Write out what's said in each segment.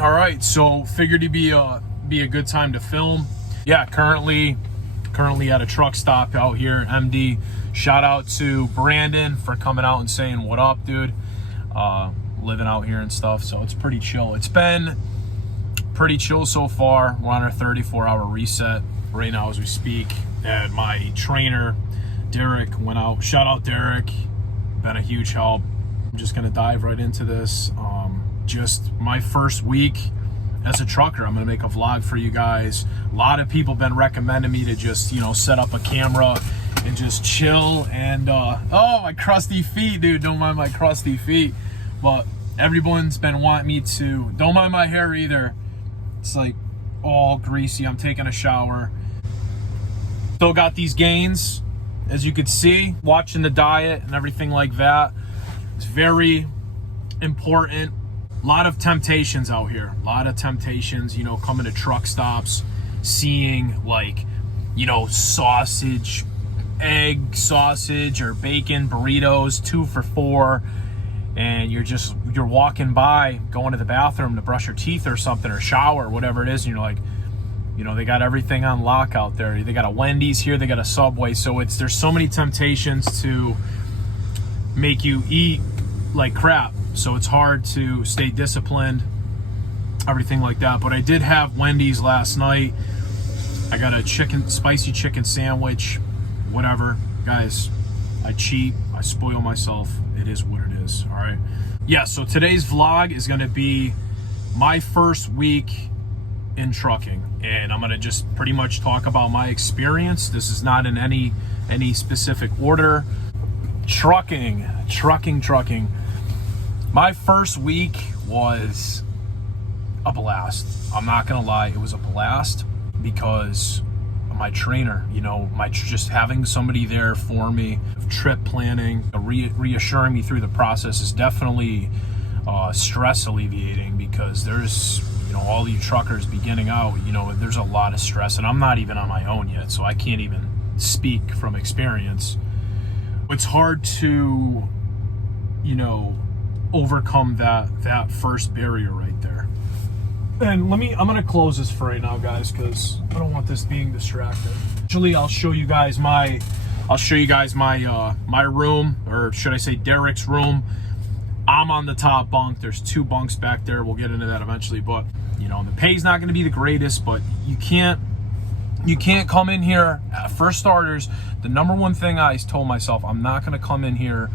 All right, so figured it'd be a good time to film. Yeah, currently at a truck stop out here, MD. Shout out to Brandon for coming out and saying what up, dude. Living out here and stuff, so it's pretty chill. It's been pretty chill so far. We're on our 34-hour reset right now as we speak. And my trainer, Derek, went out. Shout out Derek, been a huge help. I'm just gonna dive right into this. Just my first week as a trucker. I'm gonna make a vlog for you guys. A lot of people been recommending me to just, set up a camera and just chill. And oh, my crusty feet, dude. Don't mind my crusty feet. But everyone's been wanting me to, don't mind my hair either. It's like all greasy. I'm taking a shower. Still got these gains, as you could see, watching the diet and everything like that. It's very important. A lot of temptations out here. A lot of temptations, coming to truck stops, seeing like, sausage, egg sausage or bacon burritos, 2 for $4. And you're walking by, going to the bathroom to brush your teeth or something, or shower, or whatever it is. And you're like, they got everything on lock out there. They got a Wendy's here, they got a Subway. So there's so many temptations to make you eat like crap. So it's hard to stay disciplined, everything like that. But I did have Wendy's last night. I got a spicy chicken sandwich, whatever. Guys, I cheat, I spoil myself. It is what it is, all right? Yeah, so today's vlog is gonna be my first week in trucking. And I'm gonna just pretty much talk about my experience. This is not in any specific order. Trucking. My first week was a blast. I'm not gonna lie, it was a blast because my trainer, just having somebody there for me, trip planning, reassuring me through the process is definitely stress alleviating, because there's, all you truckers beginning out, there's a lot of stress, and I'm not even on my own yet, so I can't even speak from experience. It's hard to, overcome that first barrier right there. And I'm gonna close this for right now, guys, because I don't want this being distracting. Actually, I'll show you guys my room, or should I say Derek's room. I'm on the top bunk. There's 2 bunks back there. We'll get into that eventually, but the pay's not gonna be the greatest, but you can't come in here, for starters. The number one thing I told myself, I'm not gonna come in here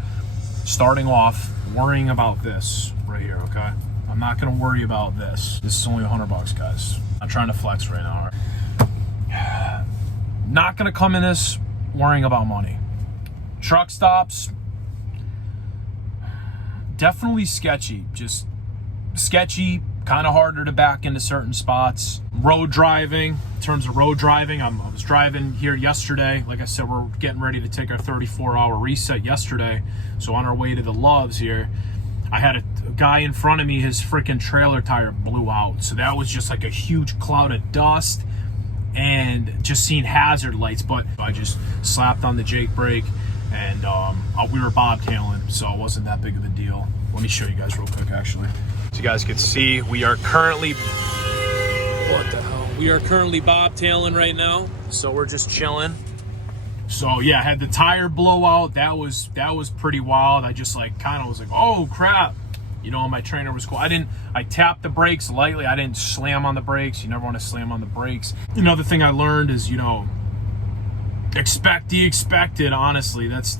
starting off worrying about this right here, okay? I'm not gonna worry about this. This is only $100, guys. I'm trying to flex right now, all right? Not gonna come in this worrying about money. Truck stops, definitely sketchy. Just sketchy, kind of harder to back into certain spots. Road driving, in terms of road driving, I was driving here yesterday. Like I said, we're getting ready to take our 34-hour reset yesterday. So on our way to the Loves here, I had a guy in front of me, his freaking trailer tire blew out. So that was just like a huge cloud of dust and just seeing hazard lights. But I just slapped on the Jake brake, and we were bobtailing, so it wasn't that big of a deal. Let me show you guys real quick, actually. So you guys can see, we are currently, what the hell? We are currently bobtailing right now. So we're just chilling. So yeah, I had the tire blowout. That was pretty wild. I just kind of was like, oh crap. My trainer was cool. I tapped the brakes lightly. I didn't slam on the brakes. You never want to slam on the brakes. Another thing I learned is, expect the expected, honestly. It's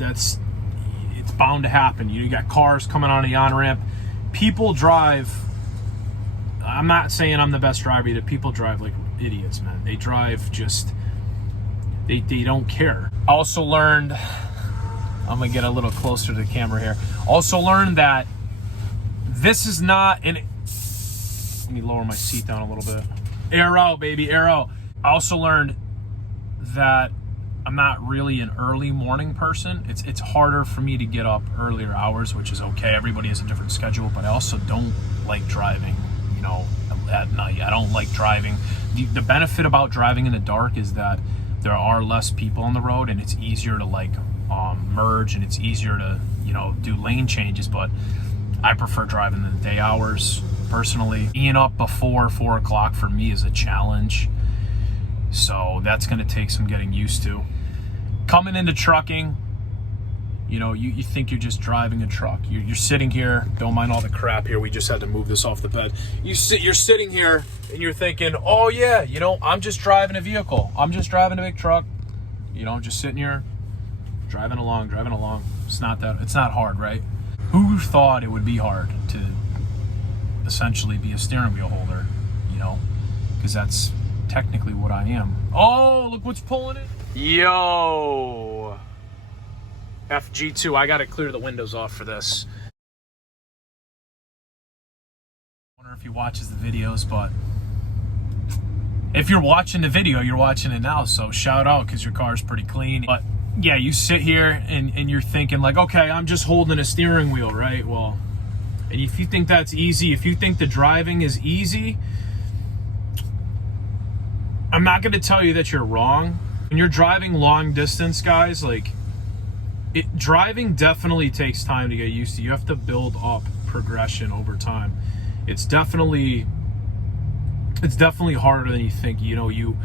bound to happen. You got cars coming on the on-ramp. People drive, I'm not saying I'm the best driver either. People drive like idiots, man. They drive just, they don't care. I also learned, I'm gonna get a little closer to the camera here. Also learned that this is not let me lower my seat down a little bit. Air out, baby, air out. I also learned that I'm not really an early morning person. It's harder for me to get up earlier hours, which is okay. Everybody has a different schedule, but I also don't like driving, at night. I don't like driving. The benefit about driving in the dark is that there are less people on the road, and it's easier to merge, and it's easier to, do lane changes, but I prefer driving in the day hours. personally. Being up before 4 o'clock for me is a challenge. So that's going to take some getting used to. Coming into trucking, you know, you think you're just driving a truck. You're sitting here, don't mind all the crap here. We just had to move this off the bed. You're sitting here and you're thinking, oh yeah, you know, I'm just driving a vehicle. I'm just driving a big truck. You know, just sitting here, driving along. It's not hard, right? Who thought it would be hard to essentially be a steering wheel holder, you know? Because that's technically what I am. Oh, look what's pulling it. Yo. FG2, I gotta clear the windows off for this. I wonder if he watches the videos, but if you're watching the video, you're watching it now, so shout out, because your car's pretty clean. But yeah, you sit here and you're thinking like, okay, I'm just holding a steering wheel, right? Well, and if you think that's easy, if you think the driving is easy, I'm not gonna tell you that you're wrong. When you're driving long distance, guys, like, driving definitely takes time to get used to. You have to build up progression over time. It's definitely harder than you think. You know, you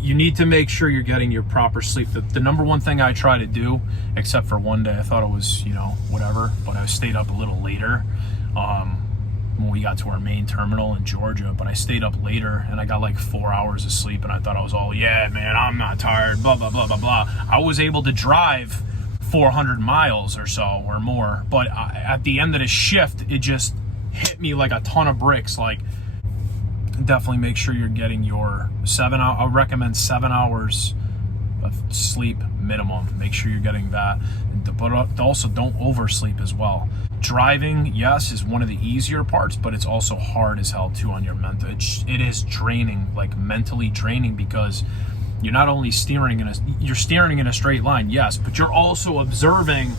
need to make sure you're getting your proper sleep. The number one thing I try to do, except for one day, I thought it was, you know, whatever, but I stayed up a little later when we got to our main terminal in Georgia, but I stayed up later and I got like 4 hours of sleep and I thought I was all, yeah, man, I'm not tired, blah, blah, blah, blah, blah. I was able to drive 400 miles or so or more, but at the end of the shift, it just hit me like a ton of bricks. Like, definitely make sure you're getting your 7 hours. I recommend 7 hours of sleep minimum. Make sure you're getting that, but also don't oversleep as well. Driving, yes, is one of the easier parts, but it's also hard as hell too on your mental. It is draining, like mentally draining, because you're not only steering you're steering in a straight line, yes, but you're also observing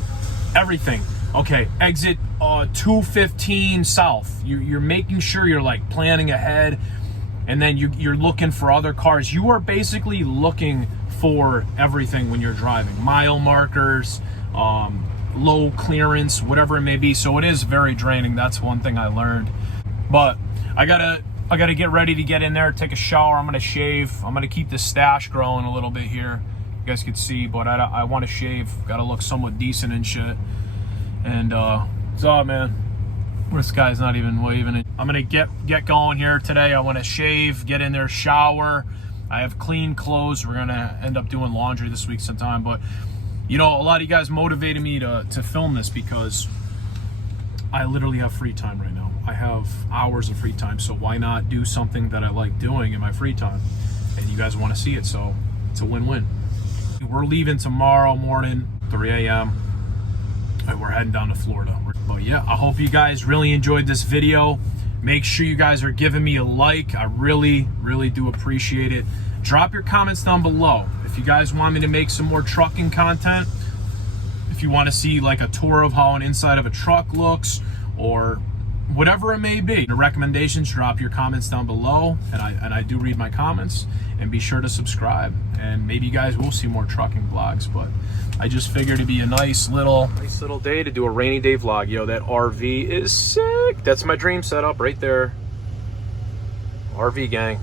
everything. Okay, exit 215 south. You're making sure you're like planning ahead, and then you're looking for other cars. You are basically looking for everything when you're driving. Mile markers, low clearance, whatever it may be. So it is very draining. That's one thing I learned. But I gotta get ready to get in there, take a shower. I'm gonna shave. I'm gonna keep the stash growing a little bit here. You guys can see, but I want to shave. Gotta look somewhat decent and shit. And what's up, man? This guy's not even waving. I'm gonna get going here today. I want to shave, get in there, shower. I have clean clothes. We're gonna end up doing laundry this week sometime. But you know, a lot of you guys motivated me to film this because I literally have free time right now. I have hours of free time, so why not do something that I like doing in my free time? And you guys want to see it, so it's a win-win. We're leaving tomorrow morning, 3 a.m. and we're heading down to Florida. But yeah, I hope you guys really enjoyed this video. Make sure you guys are giving me a like. I really, really do appreciate it. Drop your comments down below. If you guys want me to make some more trucking content, if you want to see like a tour of how an inside of a truck looks, or whatever it may be, the recommendations, drop your comments down below, and I do read my comments. And be sure to subscribe, and maybe you guys will see more trucking vlogs. But I just figured it'd be a nice little day to do a rainy day vlog. Yo, that RV is sick. That's my dream setup right there. RV gang.